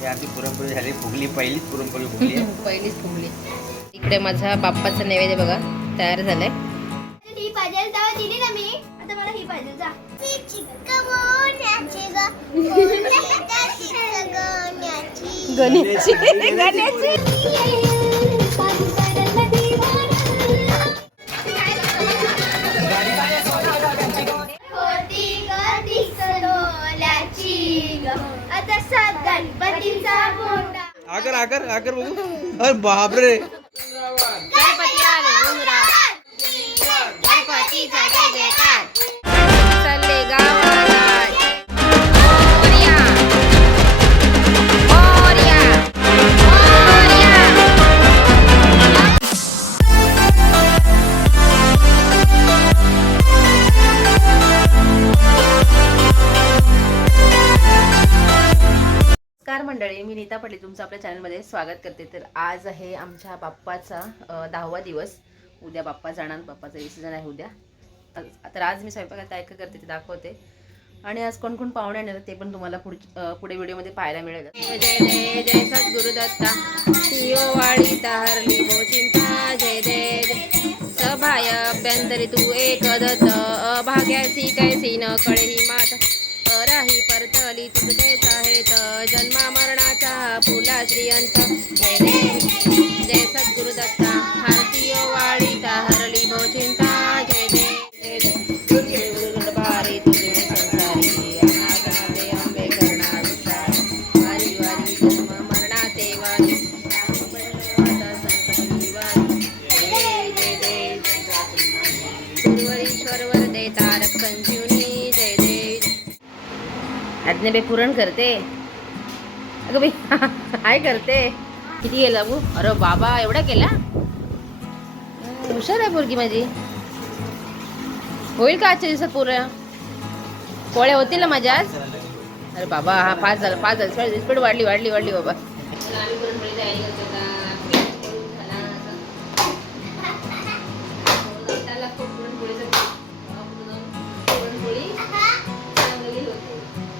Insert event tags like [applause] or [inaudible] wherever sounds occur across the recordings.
ही आमची पुरणपोळी झाली फुगली पहिलीच पुरणपोळी फुगली आहे. [laughs] पहिलीच फुगली. इकडे माझा बाप्पाचा नैवेद्य बघा तयार झालाय. ही पाहिजे दिली ना मी. आता मला ही पाहिजे जा. होती [laughs] गणपतीचा मोठा आकर आकर आकर बघू. अरे बापरे. पडले तुमचं आपल्या चॅनलमध्ये स्वागत करते. तर आज आहे आमच्या बाप्पाचा दहावा दिवस. उद्या बाप्पा जाणार बाप्पाचा विसर्जन आहे उद्या. तर- आज मी स्वयंपाकात काय काय करते ते दाखवते. आणि आज कोण कोण पाहुणे येणार ते पण तुम्हाला पुढच्या पुढे व्हिडिओमध्ये पाहायला मिळेल. जय जय जय सद्गुरु वाळी तारली चिंता. जय जय जय. सभाय अभ्यंतरी तू एक दत्त. अभाग्यासी कैसी न कळे ही राही परतली तुझ कैसा आहे जन्मा श्रीयंत जय जय भारतीय वाळीता हरली भो चिंता जय जय जय जय तुझे संसारी अनागनाते अंबे करुणा विचार. वारी वारी जन्म वारी. तारक संजीवनी जय जय आज्ञे बे पुरण करते. अगं काय करते? किती गेला बू अरे बाबा एवढा केला? हुशार आहे पोरगी माझी. होईल का आजच्या दिवसात पुऱ्या पोळ्या होतील ना माझ्या आज? अरे बाबा हा पाच झालं पाच झालं. स्पीड वाढली वाढली वाढली बाबा.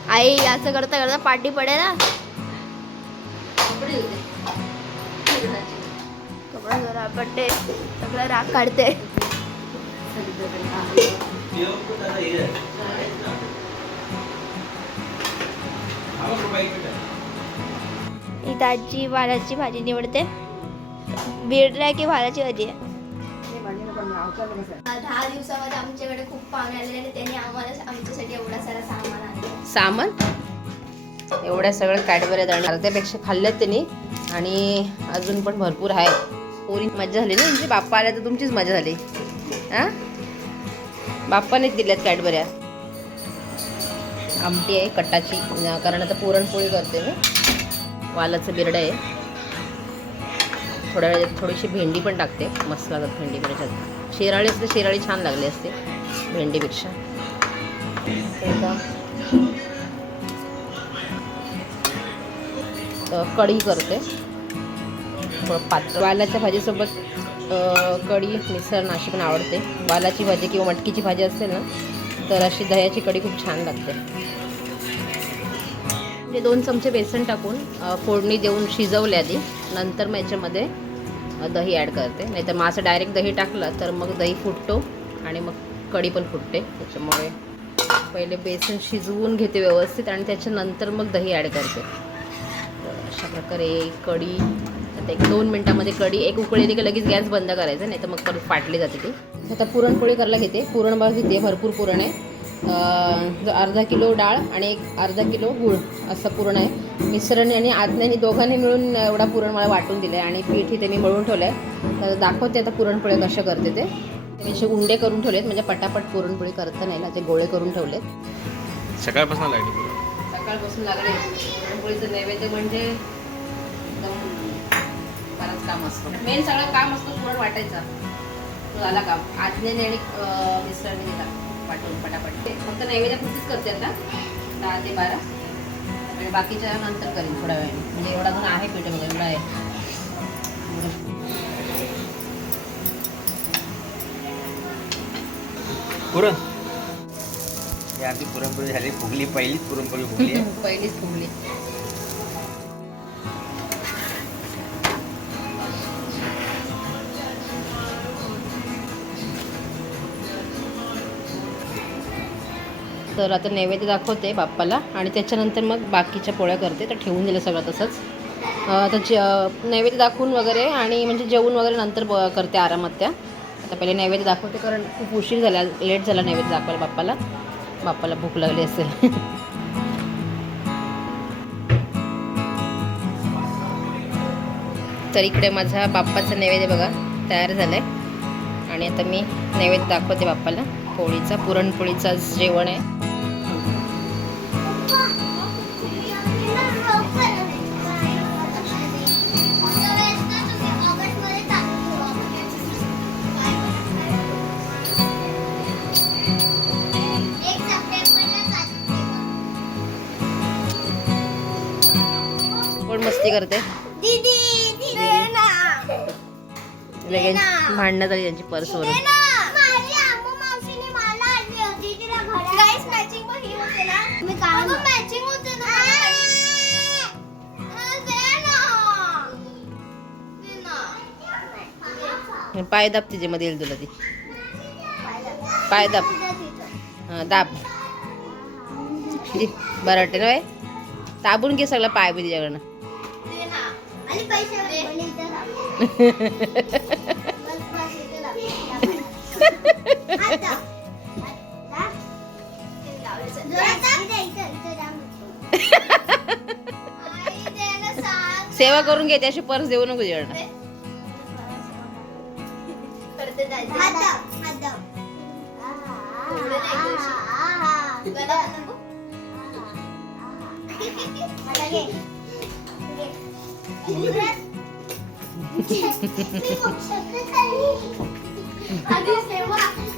आई असं करता करता पाठी पडे ना? कपडा जरा पडते सगळं राग काढते. इथं आजी वालाची भाजी निवडते. बिर्ड की वालाची भाजी? आहे दहा दिवसामध्ये आमच्याकडे खूप पाहुणे आलेले आणि त्यांनी आम्हाला आमच्यासाठी एवढा सारा सामान आणलं सामान? एवढ्या सगळ्या कॅडबऱ्यात आणि अर्ध्यापेक्षा खाल्ल्यात त्यांनी. आणि अजून पण भरपूर आहे. पोरी मजा झाली ना तुमची? बाप्पा आल्या तर तुमचीच मजा झाली. हां? बाप्पानेच दिल्यात कॅडबऱ्या. आमटी आहे कट्टाची कारण आता पुरणपोळी करते मी. वालाचं बिरडं आहे. थोड्या वेळात थोडीशी भेंडी पण टाकते. मस्त लागत भेंडी पण याच्यात शेराळी असते शेराळी छान लागली असते भेंडीपेक्षा. कढी करते. पात वालाच्या भाजीसोबत कढी मिसळ नाशी पण आवडते. वालाची भाजी किंवा मटकीची भाजी असेल ना तर अशी दह्याची कढी खूप छान लागते. म्हणजे दोन चमचे बेसन टाकून फोडणी देऊन शिजवले आधी. नंतर मग याच्यामध्ये दही ॲड करते. नाही तर मग असं डायरेक्ट दही टाकलं तर मग दही फुटतो आणि मग कढी पण फुटते. त्याच्यामुळे पहिले बेसन शिजवून घेते व्यवस्थित आणि त्याच्यानंतर मग दही ॲड करते. अशा प्रकारे कढी आता एक दोन मिनटामध्ये कढी एक उकळी येते की लगेच गॅस बंद करायचा नाही तर मग परत फाटली जाते ती. आता पुरणपोळी करायला घेते. पुरण बघ तिथे भरपूर पुरण आहे. अर्धा किलो डाळ आणि एक अर्धा किलो गूळ असं पुरण आहे. मिश्रण आणि आज्ञाने दोघांनी मिळून एवढा पुरण मला वाटून दिलं आहे आणि पीठ इथे मी मळून ठेवलं आहे तर दाखवते आता पुरणपोळी कशा करते ते. मी असे उंडे करून ठेवलेत म्हणजे पटापट पुरणपोळी करता नाही ना ते गोळे करून ठेवलेत. सकाळपासून लागली सकाळपासून लागले पुरणपोळीचं नैवेद्य म्हणजे काम असतं. मेन सगळं काम असतं पुरण वाटायचा. तो झाला काम. आज्ञेने आणि मिस्टरने दिला. वाटून पटापट. ते फक्त नैवेद्य पुरतीच करते आता. दहा ते बारा. आणि बाकीच्या नंतर करेन थोड्या वेळाने म्हणजे एवढा जण आहे पीठ वगैरे एवढा आहे. पुरण. ही आमची पुरणपोळी झाली. फुगली पहिलीच पुरणपोळी फुगली [laughs] पहिलीच फुगली तर आता नैवेद्य दाखवते बाप्पाला आणि त्याच्यानंतर मग बाकीच्या पोळ्या करते. तर ठेवून दिलं सगळं तसंच. तर जे नैवेद्य दाखवून वगैरे आणि म्हणजे जेवून वगैरे नंतर ब करते आरामात त्या. आता पहिले नैवेद्य दाखवते कारण खूप उशीर झाला लेट झाला नैवेद्य दाखवायला बाप्पाला. बाप्पाला भूक लागली असेल. [laughs] तर इकडे माझा बाप्पाचा नैवेद्य बघा तयार झालाय. आणि आता मी नैवेद्य दाखवते बाप्पाला. पोळीचा पुरणपोळीचा जेवण आहे. कोण मस्ती करते? लगेच भांडणं झाली त्यांची पर्सवरून. पाय दाब तिचे मध्ये येईल तुला ती. पाय दाब. हां दाब. बरं वाटते ना दाबून घे सगळं पाय बी तिच्याकडनं. [laughs] [laughs] सेवा करून घे त्याशी पर्स देऊ नको तुझ्याकडनं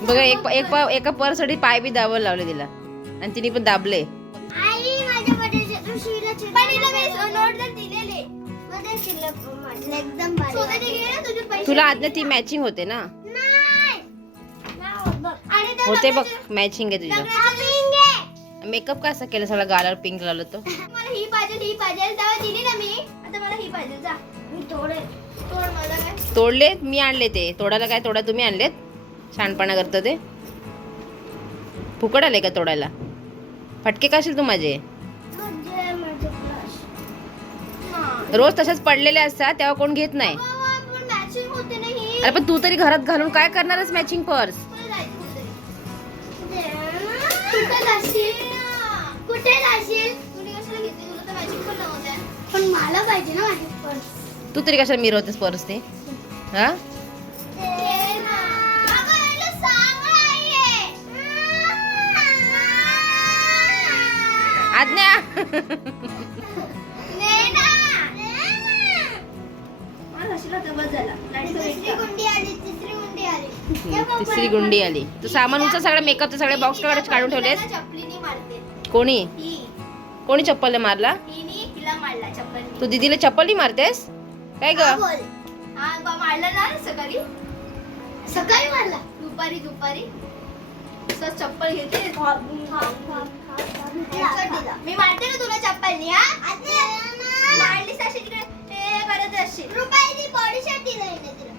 बघा एक एक पा- एका पर्ससाठी पाय बी दाबायला लावले तिला. आणि तिने पण दाबले. तुला आज्ञा ती मॅचिंग होते ना? होते बघ. मॅचिंग आहे तुझं. मेकअप कसा केला सगळा गालावर पिंक लावलं तो. मला ही पाहिजे ही पाहिजे. तेव्हा दिली ना मी. आता मला ही पाहिजे. जा. मी तोडे. तोड मला काय? तोडले मी आणले ते. तोडायला काय तोडा तुम्ही आणलेत? छानपणा करतं ते. फुकट आले का तोडायला? फटके काशील तू माझे? म्हणजे रोज तसेच पडलेले असतात तेव्हा कोण घेत नाही. अरे पण तू तरी घरात घालून काय करणारच मॅचिंग पर्स कुठे जाशील कुठे कशाला तर पण मला पाहिजे ना माझी पर्स तू तरी कशाला मिरवतेस पर्स ते? हा? आज्ञा! तिसरी गुंडी आली तू सामान सगळं मेकअपचे सगळे बॉक्स काढून मारते कोणी? ही. कोणी चप्पल मारला? हिने तिला मारला चप्पल. तू दीदीला चप्पल मारतेस? काय ग? हा बा मारला ना सकाळी. सकाळी मारला. दुपारी दुपारी. चप्पल घेते. मी मारते ना तुला चप्पलनी हा मारलीस अशी तिकडे. हे करत असशील रुपाईनी बॉडी शर्ट दिलं तिला.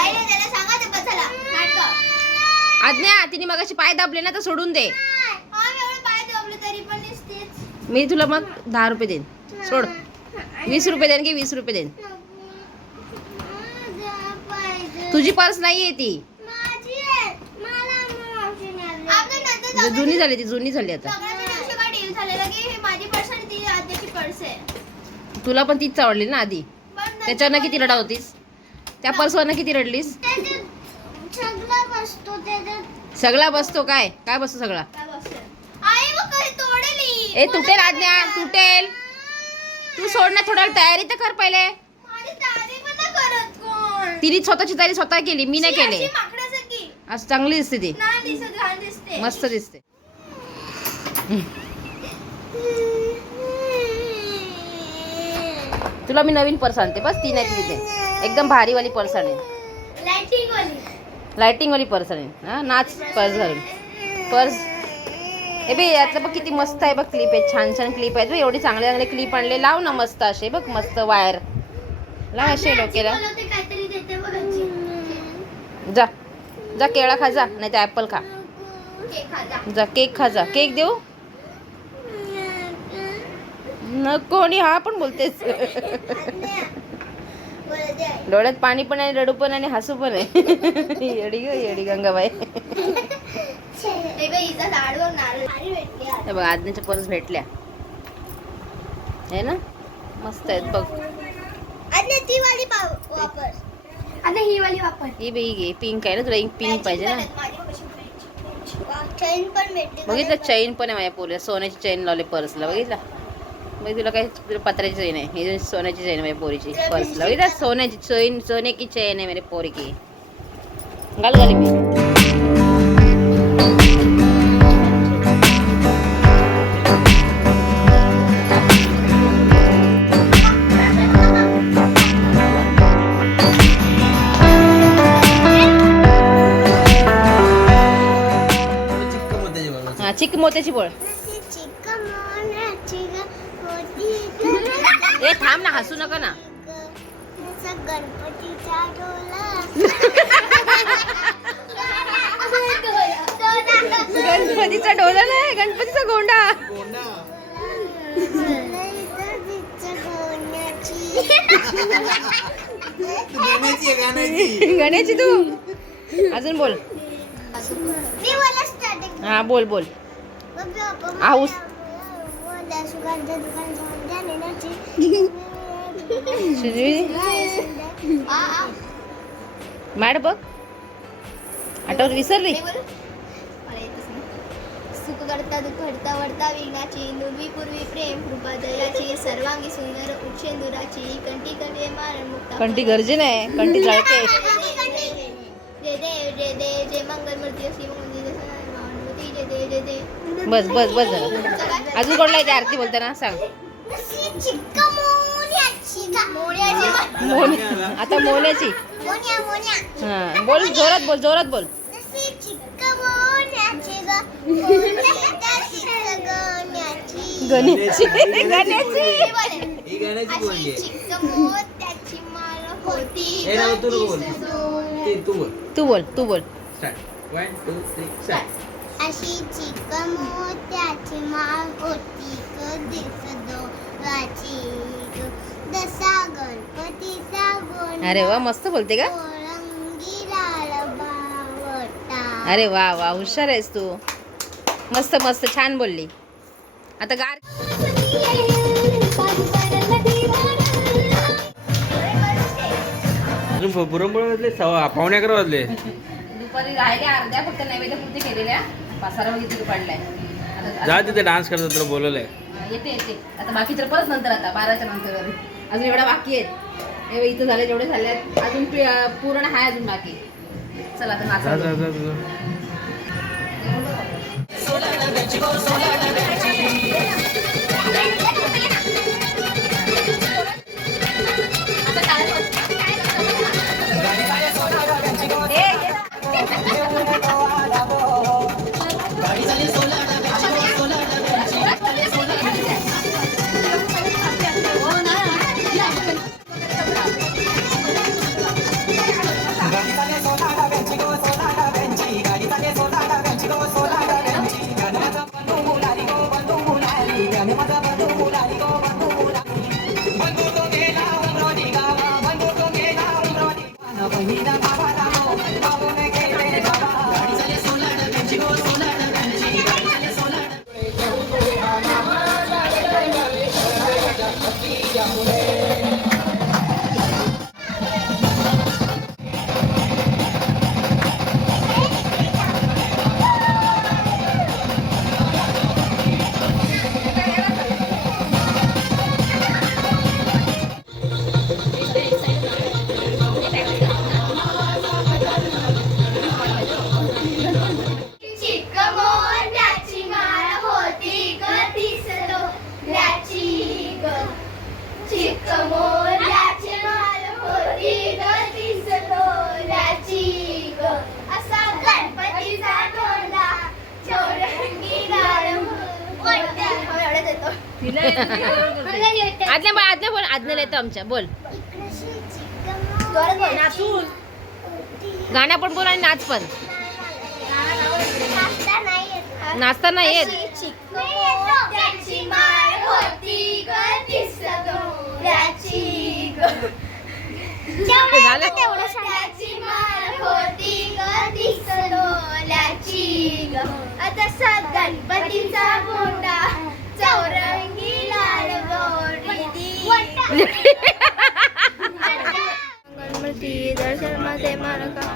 आईने त्याला सांगा ते बसायला नाटक आज्ञा तिने मगाशी पाय दाबले ना तर सोडून दे आम्ही एवढे पाय दाबले तरी पण नसतेच मी तुला मग दहा रुपये देईन. सोड. वीस रुपये देईन की वीस रुपये देईन? तुझी पर्स नाहीये ती. जु- जुनी झाली ती जुनी झाली आता. आहे तुला पण तीच आवडली ना आधी? पण त्याच्यावरनं किती रडा होतीस? त्या पर्सवरनं किती रडलीस? सगळा बसतो काय? काय बसतो सगळा काय बसेल आई मग काही तोडेली ए तुटेल आज्ञा तुटेल. तू सोड ना थोडा तयारी तर कर पहिले. तिने स्वतःची तयारी स्वतः केली मी नाही केले. असं चांगली दिसते ती. मस्त दिसते. तुला मी नवीन पर्स आणते बस ती नाही तिथे. एकदम भारीवाली पर्स आणेन. लाइटिंग वाली. लाइटिंगवाली पर्स आणेन. हा नाच पर्स घालून. पर्स हे बे यातलं बघ किती मस्त आहे बघ क्लिप आहे. छान छान क्लिप आहेत बघ एवढी चांगले चांगले क्लिप आणले. लाव ना मस्त असे बघ मस्त वायर लाव असे डोक्याला. जा जा केळा खा जा. नाही तर ॲपल खा जा. केक खा जा. केक देऊ? नको आणि हा पण बोलतेस. डोळ्यात पाणी पण आहे रडू पण आणि हसू पण आहे. [laughs] येडी गंगाबाई. हे बघ. हे आज्ञाच्या पर्स भेटल्या. आहे ना? मस्त आहेत बघ. ती वाली पाव- वापर आणि ही वाली वापर ही बाई घे पिंक आहे ना तुला पिंक पाहिजे ना? चैन पण भेटते बघितलं चैन पण आहे माझ्या पोरीला. सोन्याची चैन लावली पर्सला बघितलं? बघ तुला काय तुला पत्र्याची चैन आहे. ही सोन्याची चैन आहे माझ्या पोरीची पर्सला. बघितलं? सोन्याची चैन सोने की चैन आहे मेरे पोरी की घाल घाली मी चिक मोत्याची बोळ. ए थांब ना हसू नका ना. गणपतीचा डोला गणपतीचा डोला नाही गणपतीचा गोंडा. गाण्याची तू. अजून बोल. हा बोल बोल. आऊस. मॅड बघ. आठवत विसरली? सुख करता दुःख हरता वरता विघ्नाची नुर्वी पूर्वी प्रेम कृपा दयाची सर्वांगी सुंदर उच्चेंदुराची कंटी कंटे मारण मुक्ता कंटी गरजे नाही कंटी जळते जय देव जय देव जय मंगल मूर्ती श्री मंगल बस बस बस. अजून कोणला येते आरती बोलताना सांग. मोन आता मोन्याची मोन्या मोन्या हा बोल जोरात बोल जोरात बोल. तशी चिक्क मोन्याची ग तशी गण्याची गण्याची मी गण्याची बोलेन. ही गाण्याची बोलली अशी चिक्क मोत्याची माळ होती हे राव, तू बोल. तू बोल. तू बोल अशी चिक मोत्याची माळ होती कधीच दोघाची ग. दसा गणपतीचा गोंडा. अरे वा मस्त बोलते का? अरे वा वा हुशार आहेस तू. मस्त मस्त छान बोलली. आता गार पुरणपोळी वाजले? पावणे अकरा वाजले. दुपारी राहिल्या अर्ध्या फक्त नैवेद्य पुरते केलेल्या. पसारा वगैरे पडलाय. आता- जा तिथे डान्स करतो तुला बोलवलंय. येते येते. आता बाकी तर परत नंतर आता बाराच्या नंतर अजून. एवढ्या बाकी आहेत. हे इथं झाले जेवढे झाले आहेत. अजून पि- पूर्ण आहे अजून बाकी. चला आता जा जा नाचा जा जा. चिक येतो आज्ञा बोल आज्ञा बोल आज्ञाला येतो आमच्या बोल. गाणं पण बोल आणि नाच पण. नाचता नाही येत. त्याची माळ झालं? गणपतीचा मोठा गणपती दर्शनमध्ये मालका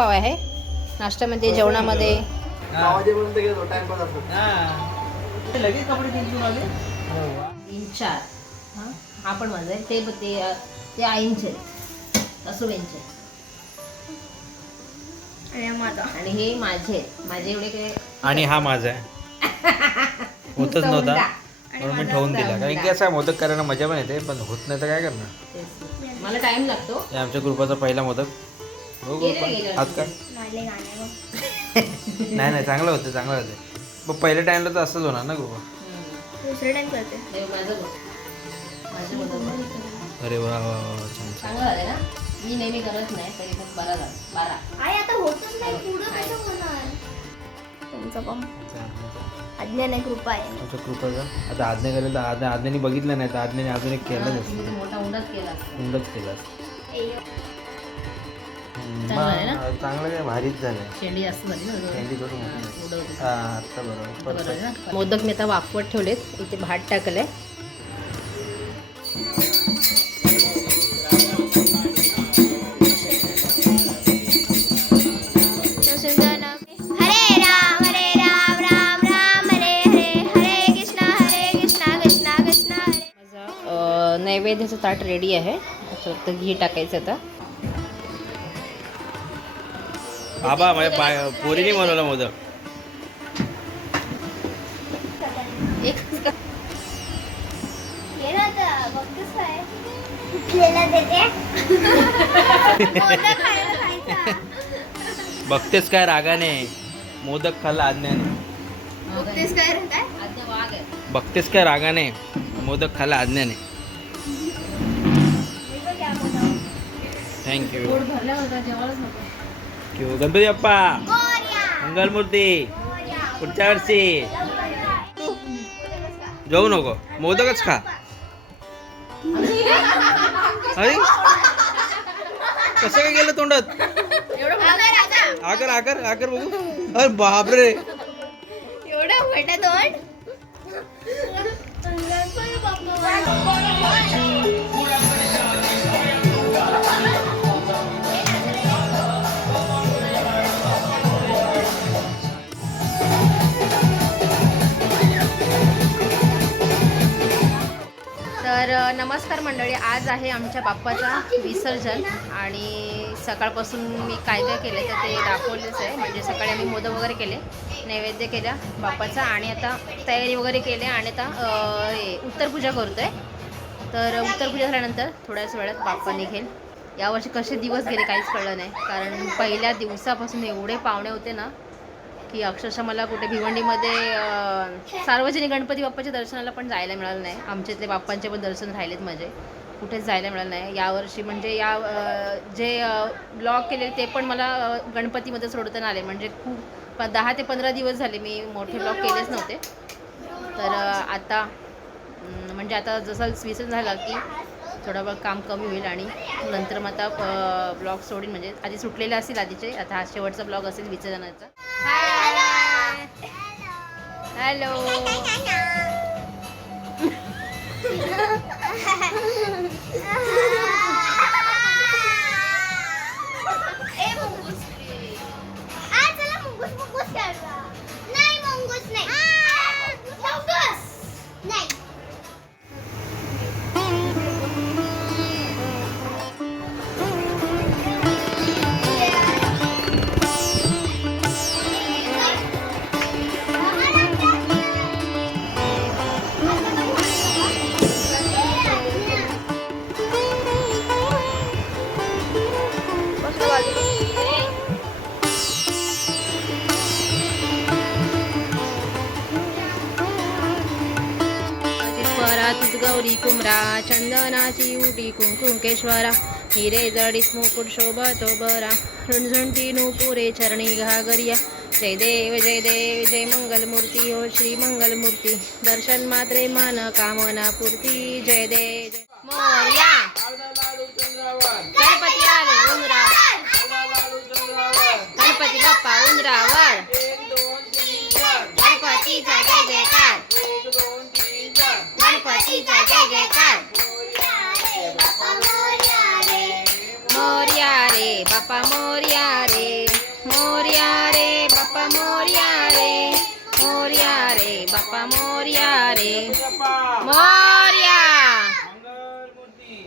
मिसळ पाव आहे. नाश्त्यामध्ये जेवणामध्ये. लगेच कपडे चेंज आले? तीन चार. हां? हा पण माझा आहे. ते ते ते आईंचे सासूबाईंचे आणि माझा. आणि हे माझे माझे एवढे काय? आणि हा माझा आहे. [laughs] होतच नव्हता. म्हणून मी ठेवून दिला. कारण की असं आहे, मोदक करायला मजा पण येते पण होत नाही तर काय करणार. मला टाइम लागतो. हे आमच्या ग्रुपाचा पहिला मोदक. हो गेले. आज काय? [laughs] नाही नाही चांगलं होतं चांगलं होतं. मग पहिल्या टाइमला तर असंच होणार ना ग्रुपा दुसरे टाइम करते. माझं बघ. माझं बघ बघ. अरे वा वा वा चांगलं झालं ना? मी नेहमी करत नाही तरी पण बरा झाला. बारा. आई आता होतच नाही पुढं कसं होणार? तुमचं पण. आज्ञा नाही कृपा आहे. तुमच्या कृपाचा आता आज्ञा केलं तर आज्ञा आज्ञाने बघितलं नाही तर आज्ञाने अजून एक केलंच असतं तर मोठा उंडाच केला कुंडच केला चांगलं आहे ना? चांगलं काय भारीच झालं शेंडी जास्त झाली ना शेंडी थोडी मोठी झाली. उडवते. हा आत्ता बरोबर. ना? मोदक मी आता वाफवत ठेवलेत इथे भात टाकलंय हरे राम हरे राम राम राम हरे हरे हरे कृष्णा हरे कृष्णा कृष्णा कृष्णा हरे माझा अं, नैवेद्याचं ताट रेडी आहे फक्त घी टाकायचं आता बाबा माझ्या बाय पोरीने बनवला मोदक. बघतोस काय कुठलेला देते मोदक खायला खायचा बघतेस काय रागाने. मोदक खाल्ला आज्ञाने. बघतेस काय बघतेस काय रागाने मोदक खाल्ला आज्ञाने? Thank you thank you. Ganpati Bappa. Mangalmurti. Morya पुढच्या वर्षी. जाऊ नको. मोदकच खा. अरे कसं काय गेलं तोंडात. आकर आकर आकर बघू. अरे बापरे. एवढं मोठं तोंड? नमस्कार मंडळी आज आहे आमच्या बाप्पाचा विसर्जन आणि सकाळपासून मी काय काय केलं तर ते दाखवलेच आहे. म्हणजे सकाळी आम्ही मोदक वगैरे केले नैवेद्य केला बाप्पाचा आणि आता तयारी वगैरे केली आणि आता उत्तरपूजा करतो आहे तर उत्तरपूजा झाल्यानंतर थोड्याच वेळात बाप्पा निघेल. यावर्षी कसे दिवस गेले काहीच कळलं नाही. कारण पहिल्या दिवसापासून एवढे पाहुणे होते ना की अक्षरशः मला कुठे भिवंडीमध्ये सार्वजनिक गणपती बाप्पाच्या दर्शनाला पण जायला मिळालं नाही. आमच्या इथले बाप्पांचे पण दर्शन राहिलेत माझे. कुठेच जायला मिळालं नाही. यावर्षी म्हणजे या जे ब्लॉग केले ते पण मला गणपतीमध्ये सोडताना आले. म्हणजे खूप दहा ते पंधरा दिवस झाले मी मोठे ब्लॉग केलेच नव्हते. तर आता म्हणजे आता जसं विसर्जन झाला की थोडं वेळ काम कमी होईल आणि नंतर मग आता ब्लॉग सोडीन. म्हणजे आधी सुटलेले असतील आधीचे. आता हा शेवटचा ब्लॉग असेल विसर्जनाचा हॅलो. ए, चंदनाची उटी कुंकुंकेश्वरा हिरे जडीस मुकुट शोभतो बरा झुणझुणती नुपुरे चरणी घागरिया. जय देव जय देव जय मंगलमूर्ती हो श्री मंगलमूर्ती. दर्शन मात्रे मान कामना पूर्ती. जय देव जय. गणपती आले उंदरावर. गणपती बाप्पा उंदरावर. रे बाप्पा मोर्या रे मोर्या रे बापा मोर्या रे मोर्या रे बापा मोर्या रे. मोर्या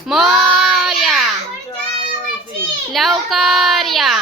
मोर्या. लवकर या.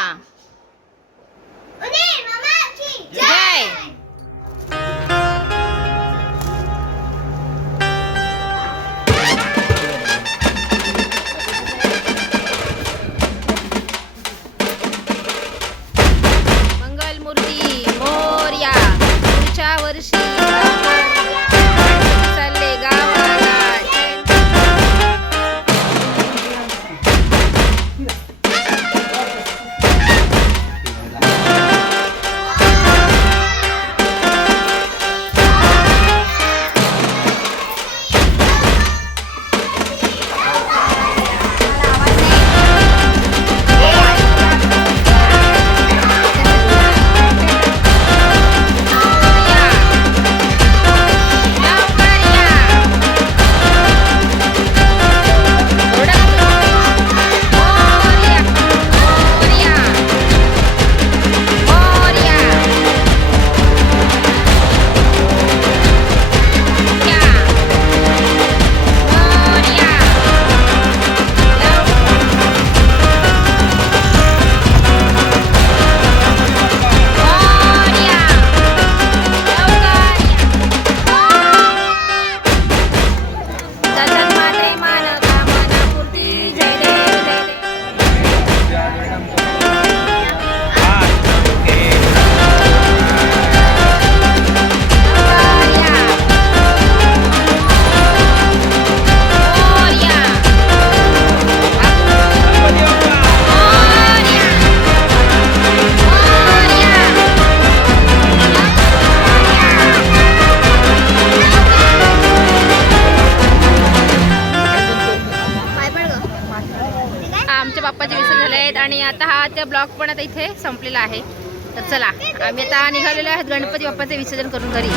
आता इथे संपलेला आहे. तर चला आम्ही आता निघालेलो आहेत. गणपती बाप्पाचे विसर्जन करून घरी.